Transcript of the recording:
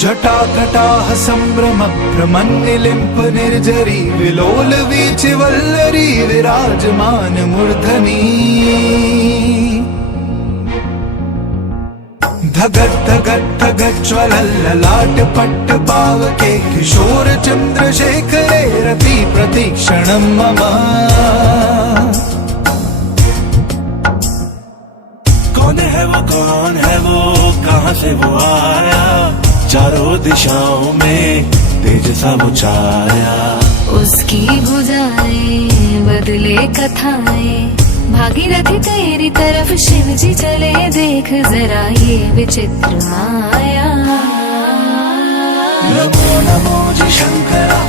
जटाकटाह सम्भ्रम प्रमन्निलिम्प निर्जरी विलोल वीचि वल्लरी विराजमान मूर्धनि धगत धगत धगत ज्वलल्ललाट पट्ट पावके किशोर चंद्रशेखरे रति प्रतीक्षणं मम। कौन है वो कहाँ से वो आया, चारों दिशाओं में तेज सा वो छाया। उसकी भुजाएं बदले कथाएं, भागीरथी तेरी तरफ शिव जी चले, देख जरा ये विचित्र माया। नमो नमो जी शंकरा,